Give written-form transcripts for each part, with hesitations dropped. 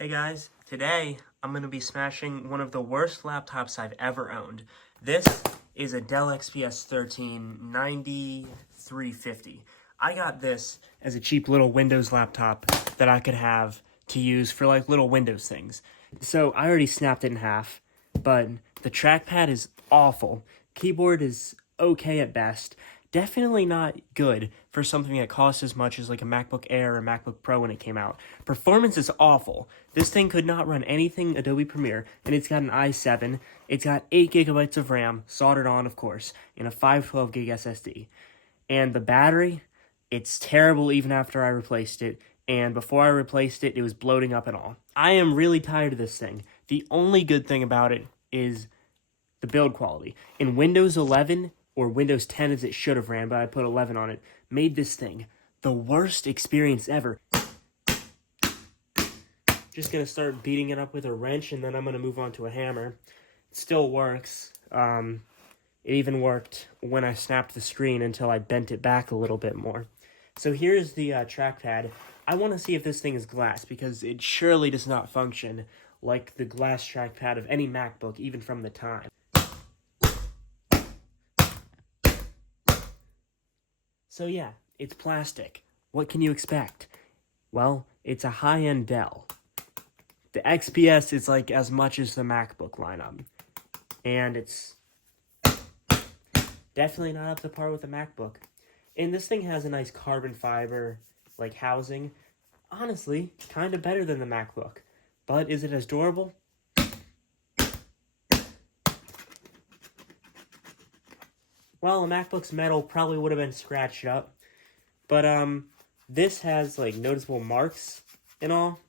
Hey guys, today I'm going to be smashing one of the worst laptops I've ever owned. This is a Dell XPS 9350. I got this as a cheap little Windows laptop that I could have to use for like little Windows things. So I already snapped it in half, but the trackpad is awful. Keyboard is okay at best. Definitely not good for something that costs as much as like a MacBook Air or MacBook Pro when it came out. Performance is awful. This thing could not run anything Adobe Premiere, and it's got an i7. It's got 8 gigabytes of RAM, soldered on, of course, and a 512 gig SSD. And the battery, it's terrible even after I replaced it, and before I replaced it, it was bloating up and all. I am really tired of this thing. The only good thing about it is the build quality. In Windows 11, or Windows 10 as it should have ran, but I put 11 on it, made this thing the worst experience ever. Just going to start beating it up with a wrench, and then I'm going to move on to a hammer. It still works. It even worked when I snapped the screen until I bent it back a little bit more. So here's the trackpad. I want to see if this thing is glass, because it surely does not function like the glass trackpad of any MacBook, even from the time. So yeah, it's plastic. What can you expect? Well, it's a high-end Dell. The XPS is like as much as the MacBook lineup. And it's definitely not up to par with the MacBook. And this thing has a nice carbon fiber, like, housing. Honestly, kind of better than the MacBook. But is it as durable? Well, a MacBook's metal probably would have been scratched up. But, this has, like, noticeable marks and all.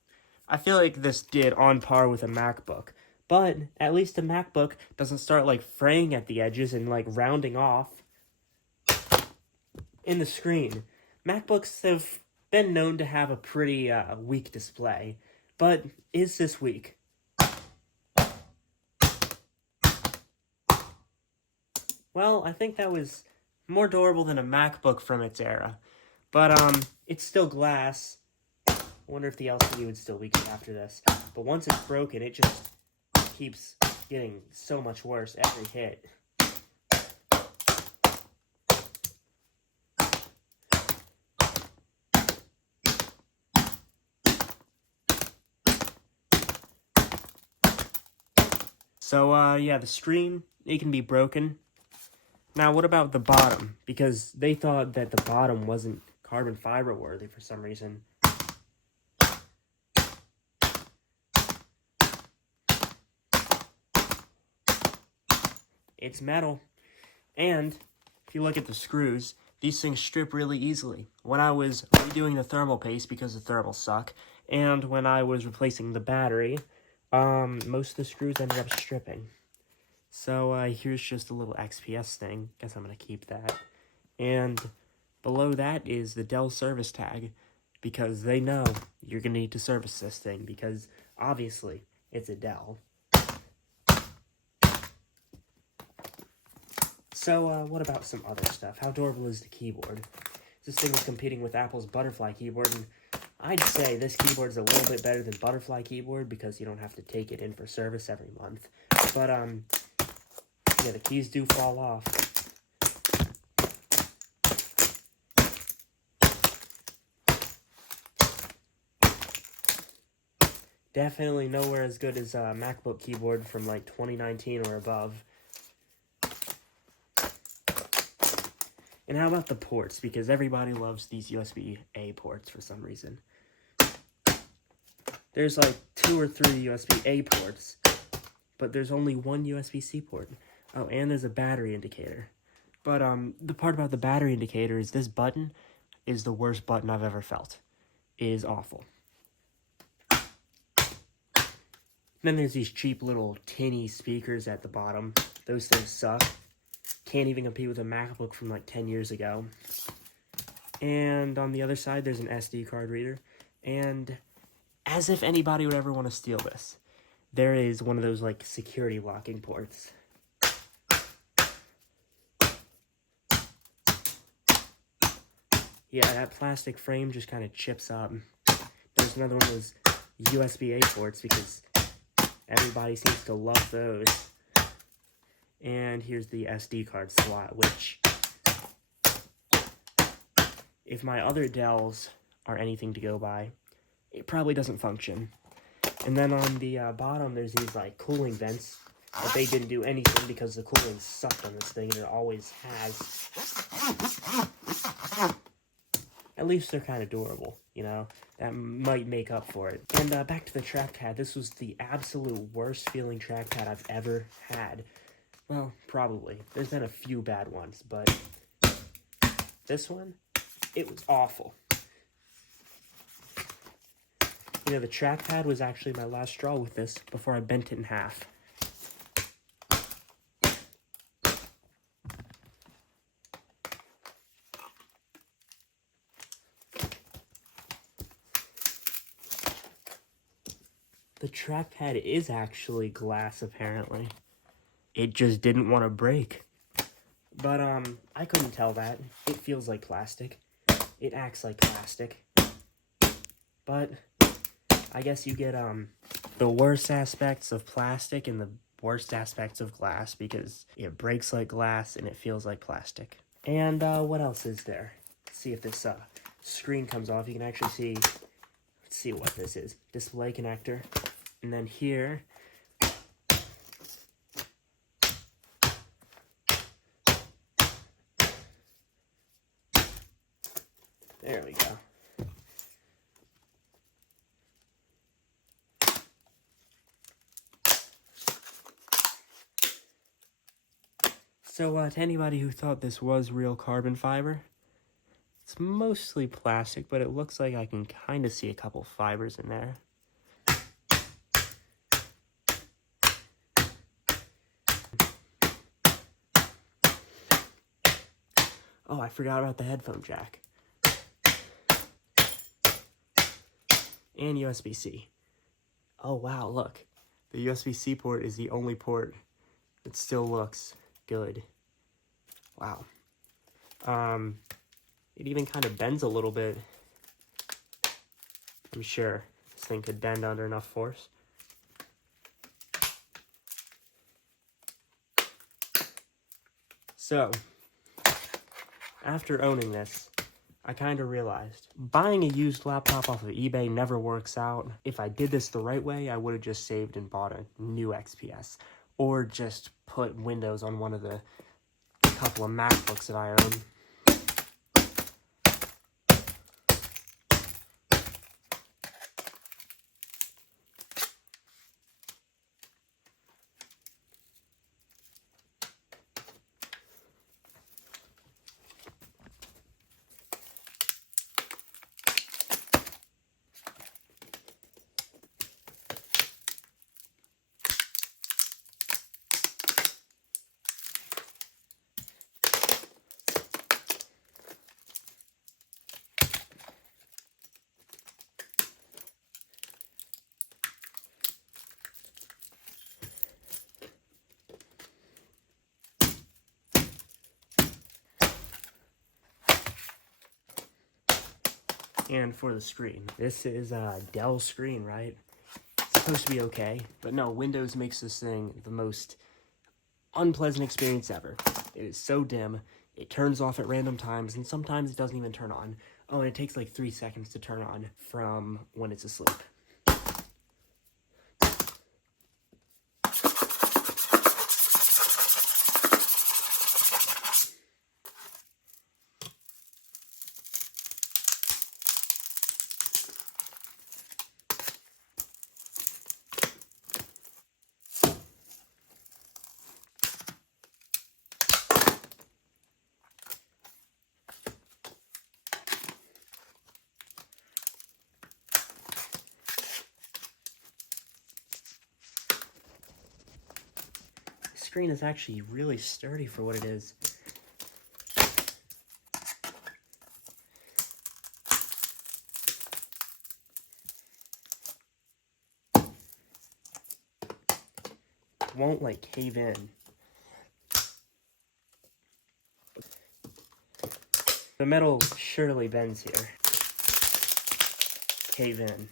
I feel like this did on par with a MacBook. But at least a MacBook doesn't start, like, fraying at the edges and, like, rounding off in the screen. MacBooks have been known to have a pretty weak display. But is this weak? Well, I think that was more durable than a MacBook from its era. But, it's still glass. I wonder if the LCD would still weaken after this. But once it's broken, it just keeps getting so much worse every hit. So, yeah, the screen, it can be broken. Now, what about the bottom? Because they thought that the bottom wasn't carbon fiber worthy for some reason. It's metal. And if you look at the screws, these things strip really easily. When I was redoing the thermal paste because the thermals suck, and when I was replacing the battery, most of the screws ended up stripping. So, here's just a little XPS thing. Guess I'm going to keep that. And below that is the Dell service tag, because they know you're going to need to service this thing, because obviously it's a Dell. So, what about some other stuff? How durable is the keyboard? This thing is competing with Apple's Butterfly keyboard, and I'd say this keyboard is a little bit better than Butterfly keyboard because you don't have to take it in for service every month. But, yeah, the keys do fall off. Definitely nowhere as good as a MacBook keyboard from like 2019 or above. And how about the ports? Because everybody loves these USB-A ports for some reason. There's like 2 or 3 USB-A ports, but there's only one USB-C port. Oh, and there's a battery indicator. But the part about the battery indicator is this button is the worst button I've ever felt. It is awful. Then there's these cheap little tinny speakers at the bottom. Those things suck. Can't even compete with a MacBook from like 10 years ago. And on the other side, there's an SD card reader. And as if anybody would ever want to steal this, there is one of those like security locking ports. Yeah, that plastic frame just kind of chips up. There's another one of those USB-A ports because everybody seems to love those. And here's the SD card slot, which, if my other Dells are anything to go by, it probably doesn't function. And then on the bottom, there's these like cooling vents, but they didn't do anything because the cooling sucked on this thing, and it always has. At least they're kind of durable, you know? That might make up for it. And back to the trackpad. This was the absolute worst feeling trackpad I've ever had. Well, probably. There's been a few bad ones, but this one, it was awful. You know, the trackpad was actually my last straw with this before I bent it in half. The trackpad is actually glass, apparently. It just didn't want to break. But, I couldn't tell that. It feels like plastic. It acts like plastic. But I guess you get, the worst aspects of plastic and the worst aspects of glass because it breaks like glass and it feels like plastic. And, what else is there? Let's see if this, screen comes off. You can actually see, let's see what this is. Display connector. And then here, there we go. So, to anybody who thought this was real carbon fiber, it's mostly plastic, but it looks like I can kind of see a couple fibers in there. Oh, I forgot about the headphone jack. And USB-C. Oh, wow, look. The USB-C port is the only port that still looks good. Wow. It even kind of bends a little bit. I'm sure this thing could bend under enough force. So, after owning this, I kind of realized buying a used laptop off of eBay never works out. If I did this the right way, I would have just saved and bought a new XPS, or just put Windows on one of the couple of MacBooks that I own. And for the screen, this is a Dell screen, right? It's supposed to be okay, but no, Windows makes this thing the most unpleasant experience ever. It is so dim, it turns off at random times, and sometimes it doesn't even turn on. Oh, and it takes like 3 seconds to turn on from when it's asleep. The screen is actually really sturdy for what it is. It won't like cave in. The metal surely bends here. Cave in.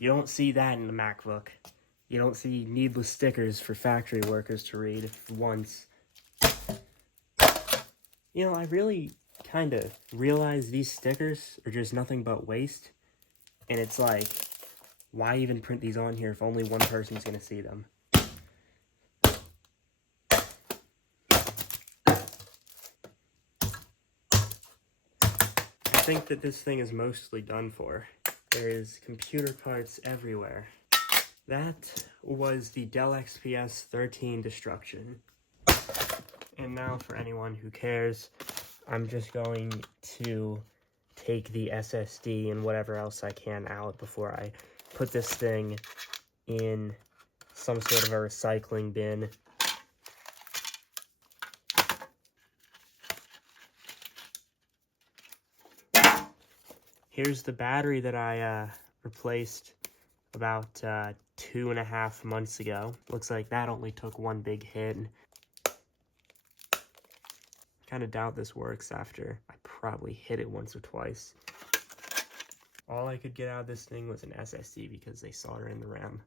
You don't see that in the MacBook. You don't see needless stickers for factory workers to read once. You know, I really kind of realize these stickers are just nothing but waste. And it's like, why even print these on here if only one person's going to see them? I think that this thing is mostly done for. There is computer parts everywhere. That was the Dell XPS 13 Destruction. And now for anyone who cares, I'm just going to take the SSD and whatever else I can out before I put this thing in some sort of a recycling bin. Here's the battery that I replaced about 2.5 months ago. Looks like that only took one big hit. Kind of doubt this works after I probably hit it once or twice. All I could get out of this thing was an SSD because they solder in the RAM.